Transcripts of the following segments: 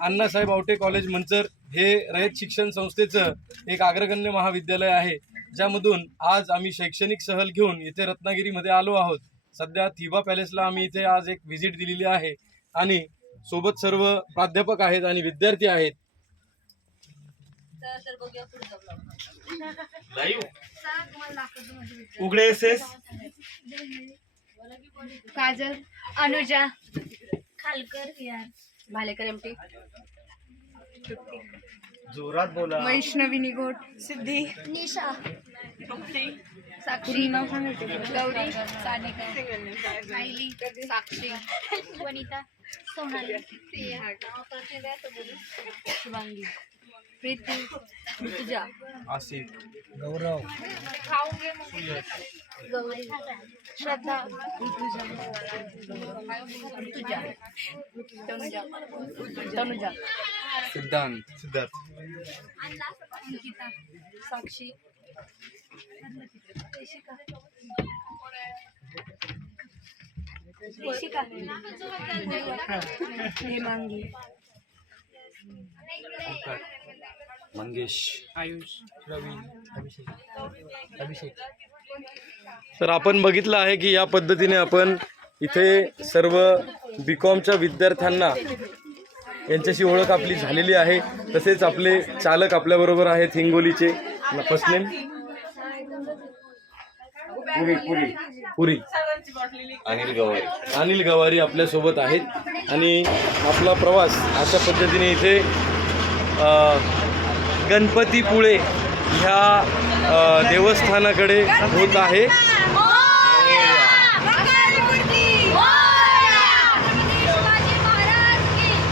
Annasaheb Awate college Manchar हे रयत शिक्षण संस्थेचं एक अग्रगण्य महाविद्यालय आहे, ज्यामधून आज आम्ही शैक्षणिक सहल घेऊन इथे रत्नागिरीमध्ये आलो आहोत। सध्या थिबा पॅलेसला आम्ही इथे आज एक व्हिजिट दिलेली आहे आणि सोबत सर्व प्राध्यापक आहेत आणि विद्यार्थी आहेत। उघडे एसएस काजल, अनुजा, खालकर, भालेकर एमटी, जोरात बोला। वैष्णवी निगोट, सिद्धी, निशा, साक्षी, गौरी, सानिका, सायली, साक्षी, वनिता, सोनाली, प्रिया, शुभांगी, प्रीती, ऋतुजा, आसिफ, गौरव, गौरी, श्रद्धा, ऋतुजा, तनुजा, सिद्धार्थ, अंकिता, साक्षी, ऋषिका, हेमांगी, मंगेश, आयुष, रवी, अभिषेक। तर आपण बघितलं आहे की या पद्धतीने आपण इथे सर्व बीकॉमच्या विद्यार्थ्यांना यांच्याशी ओळख आपली झालेली आहे। तसेच आपले चालक आपल्याबरोबर आहेत हिंगोलीचे। फर्स्ट नेम पुरी, अनिल गवारी आपल्यासोबत आहेत आणि आपला प्रवास अशा पद्धतीने इथे गणपतीपुळे ह्या देवस्थानाकडे होत आहे।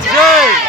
जय